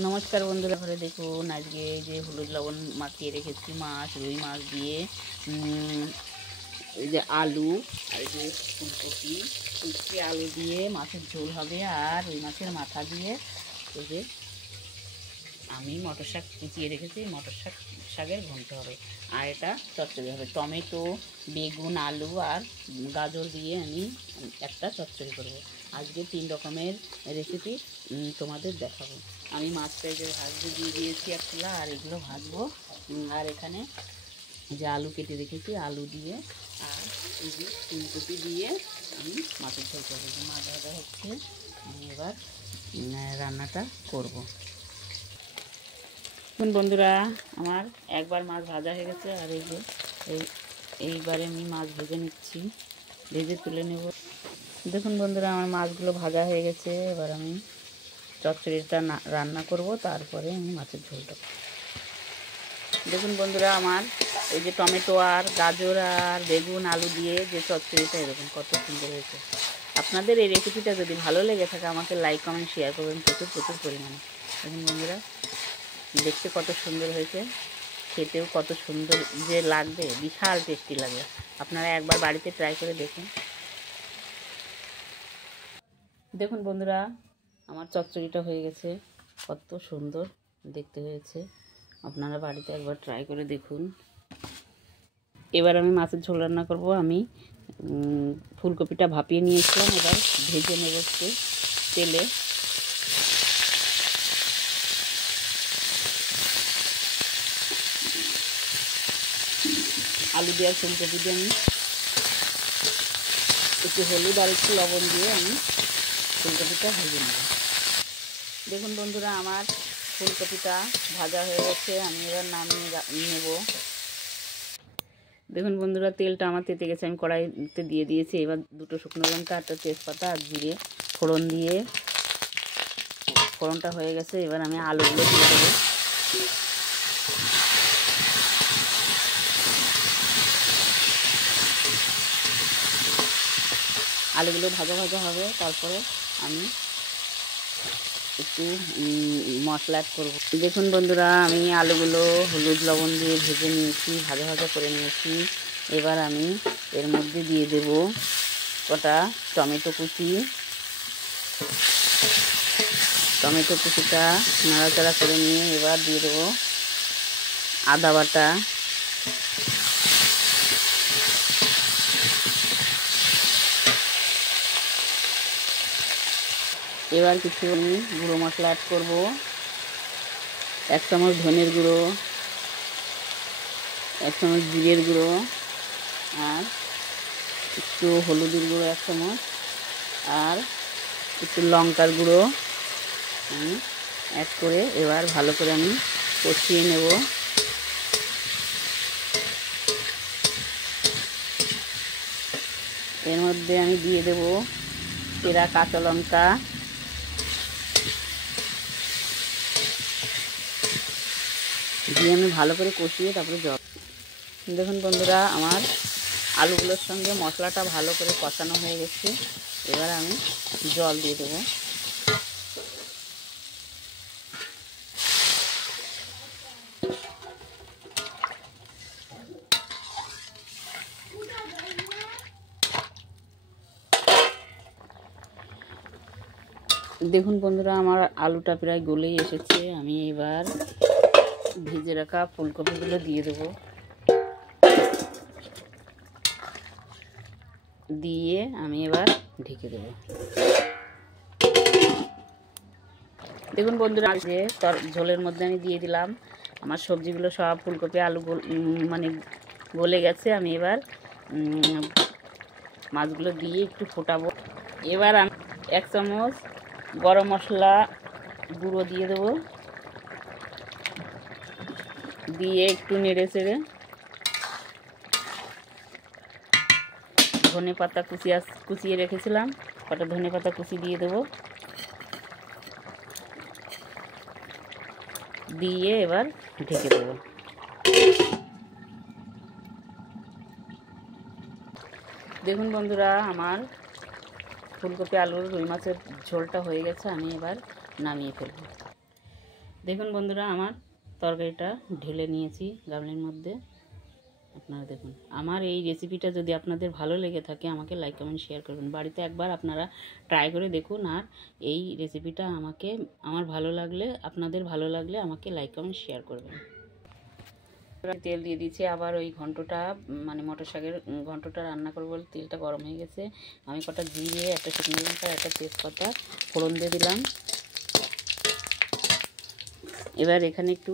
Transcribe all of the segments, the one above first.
নমস্কার বন্ধুরা, ঘরে দেখুন আজকে যে হলুদ লবণ মাখিয়ে রেখেছি মাছ, রুই মাছ দিয়ে এই যে আলু আর এই যে ফুলকপি কুচি আলু দিয়ে মাছের ঝোল হবে। আর রুই মাছের মাথা দিয়ে এই যে আমি মটর শাক কুচিয়ে রেখেছি, শাকের ঘন্ট হবে। আর এটা চচ্চড়ি হবে, টমেটো, বেগুন, আলু আর গাজর দিয়ে আমি একটা চচ্চড়ি করব। আজকে 3 রকমের রেসিপি তোমাদের দেখাবো। আমি মাছটা যে ভাজতে দিয়ে দিয়েছি এক খোলা, আর এগুলো ভাজবো। আর এখানে যে আলু কেটে রেখেছি, আলু দিয়ে আর এই যে ফুলকপি দিয়ে আমি মাছের ঝোল করবো। মাছ ভাজা হচ্ছে, আমি এবার রান্নাটা করব। দেখুন বন্ধুরা, আমার একবার মাছ ভাজা হয়ে গেছে, আর এই যে এইবারে আমি মাছ ভেজে নিচ্ছি, ভেজে তুলে নেব। দেখুন বন্ধুরা, আমার মাছগুলো ভাজা হয়ে গেছে। এবার আমি চচ্চড়িটা রান্না করব, তারপরে আমি মাছের ঝোলটা। দেখুন বন্ধুরা, আমার এই যে টমেটো আর গাজর আর বেগুন আলু দিয়ে যে চচ্চড়িটা, এরকম কত সুন্দর হয়েছে। আপনাদের এই রেসিপিটা যদি ভালো লেগে থাকে আমাকে লাইক কমেন্ট শেয়ার করবেন প্রচুর পরিমাণে। দেখুন বন্ধুরা, দেখতে কত সুন্দর হয়েছে, খেতেও কত সুন্দর যে লাগবে, বিশাল টেস্টি লাগবে। আপনারা একবার বাড়িতে ট্রাই করে দেখুন। দেখুন বন্ধুরা, আমার চচ্চড়িটা হয়ে গেছে, কত সুন্দর দেখতে হয়েছে। আপনারা বাড়িতে একবার ট্রাই করে দেখুন। এবার আমি মাছের ঝোল রান্না করব। আমি ফুলকপিটা ভাপিয়ে নিয়েছিলাম, এবার ভেজে নেব একটু তেলে। আলু দিয়ে আর ফুলকপি দিয়ে আমি একটু হলুদ আর একটু লবণ দিয়ে আমি ফুলকপিটা ভেজে নেব। দেখুন বন্ধুরা, আমার ফুলকপিটা ভাজা হয়ে গেছে, আমি এবার নামিয়ে নেব। দেখুন বন্ধুরা, তেলটা আমার তেতে গেছে, আমি কড়াইতে দিয়ে দিয়েছি। এবার 2টো শুকনো লঙ্কা, একটা তেজপাতা আর জিরে ফোড়ন দিয়ে, ফোড়নটা হয়ে গেছে। এবার আমি আলুগুলো দিয়ে দেবো। আলুগুলো ভাজা ভাজা হবে, তারপরে আমি একটু মশলা অ্যাড করবো। দেখুন বন্ধুরা, আমি আলুগুলো হলুদ লবণ দিয়ে ভেজে নিয়েছি, ভাজা ভাজা করে নিয়েছি। এবার আমি এর মধ্যে দিয়ে দেব কটা টমেটো কুচি। টমেটো কুচিটা নাড়াচাড়া করে নিয়ে এবার দিয়ে দেবো আদা বাটা, এবার কিছু আমি গুঁড়ো মশলা অ্যাড করবো। 1 চামচ ধনের গুঁড়ো, 1 চামচ জিরের গুঁড়ো, আর একটু হলুদের গুঁড়ো 1 চামচ, আর একটু লঙ্কার গুঁড়ো আমি অ্যাড করে এবার ভালো করে আমি কষিয়ে নেব। এর মধ্যে আমি দিয়ে দেব চেরা কাঁচা লঙ্কা, দিয়ে আমি ভালো করে কষিয়ে তারপরে জল। দেখুন বন্ধুরা, আমার আলুগুলোর সঙ্গে মশলাটা ভালো করে কষানো হয়ে গেছে। এবার আমি জল দিয়ে দেবো। দেখুন বন্ধুরা, আমার আলুটা প্রায় গলেই এসেছে। আমি এবার ভেজে রাখা ফুলকপিগুলো দিয়ে দেবো, দিয়ে আমি এবার ঢেকে দেবো। দেখুন বন্ধুরা, যে ঝোলের মধ্যে আমি দিয়ে দিলাম আমার সবজিগুলো, সব ফুলকপি আলু মানে গলে গেছে। আমি এবার মাছগুলো দিয়ে একটু ফোটাবো। এবার আমি 1 চামচ গরম মশলা গুঁড়ো দিয়ে দেবো, দিয়ে একটু নেড়ে চেড়ে ধনে পাতা কুচিয়ে রেখেছিলাম, কটা ধনে পাতা কুচি দিয়ে দেবো, দিয়ে এবার ঢেকে দেবো। দেখুন বন্ধুরা, আমার ফুলকপি আলুর রুই মাছের ঝোলটা হয়ে গেছে, আমি এবার নামিয়ে ফেলব। দেখুন বন্ধুরা, আমার তরকারিটা ঢেলে নিয়েছি গামলির মধ্যে। আপনারা দেখুন, আমার এই রেসিপিটা যদি আপনাদের ভালো লেগে থাকে আমাকে লাইক কমেন্ট শেয়ার করবেন। বাড়িতে একবার আপনারা ট্রাই করে দেখুন। আর এই রেসিপিটা আমার ভালো লাগলে, আপনাদের ভালো লাগলে আমাকে লাইক কমেন্ট শেয়ার করবেন। তেল দিয়ে দিয়েছি। আবার ওই ঘন্টটা মানে মটর শাকের ঘন্টটা রান্না করবো বলে তেলটা গরম হয়ে গেছে। আমি কটা জিরে, একটা শুকনো লঙ্কা, একটা তেজপাতা ফোড়ন দিয়ে দিলাম। এবার এখানে একটু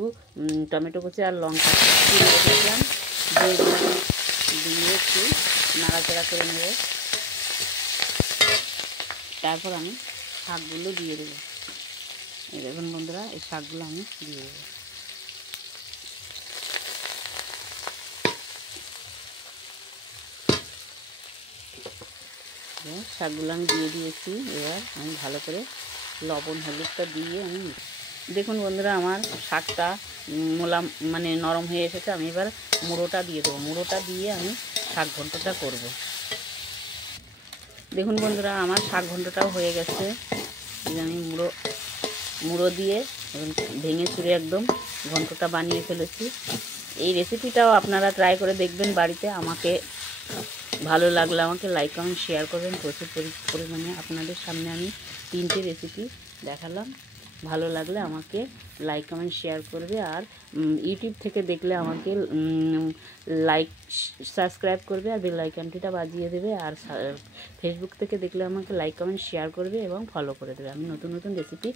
টমেটো কুচি আর লঙ্কা দিয়ে দিলাম, দিয়ে একটু নাড়াচাড়া করে নেব। তারপর আমি শাকগুলো দিয়ে দেবো। এই দেখুন বন্ধুরা, এই শাকগুলো আমি দিয়ে দেবো। শাকগুলো আমি দিয়ে দিয়েছি। এবার আমি ভালো করে লবণ হলুদটা দিয়ে আমি দেখুন বন্ধুরা, আমার শাকটা মানে নরম হয়ে এসেছে। আমি এবার মুড়োটা দিয়ে দেবো। মুড়োটা দিয়ে আমি শাক ঘন্টটা করব। দেখুন বন্ধুরা, আমার শাক ঘন্টটাও হয়ে গেছে। আমি মুড়ো দিয়ে ভেঙে চুরে একদম ঘন্টটা বানিয়ে ফেলেছি। এই রেসিপিটাও আপনারা ট্রাই করে দেখবেন বাড়িতে। আমাকে ভালো লাগলে আমাকে লাইক কমেন্ট শেয়ার করবেন। প্রচুর পরিমাণে আপনাদের সামনে আমি 3টে রেসিপি দেখালাম। ভালো লাগলে আমাকে লাইক কমেন্ট শেয়ার করবে। আর ইউটিউব থেকে দেখলে আমাকে লাইক সাবস্ক্রাইব করবে আর বেল আইকনটিটা বাজিয়ে দেবে। আর ফেসবুক থেকে দেখলে আমাকে লাইক কমেন্ট শেয়ার করবে এবং ফলো করে দেবে। আমি নতুন নতুন রেসিপি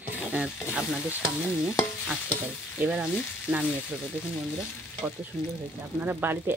আপনাদের সামনে নিয়ে আসতে পারি। এবার আমি নামিয়ে ফেলবো। দেখুন বন্ধুরা, কত সুন্দর হয়েছে। আপনারা বাড়িতে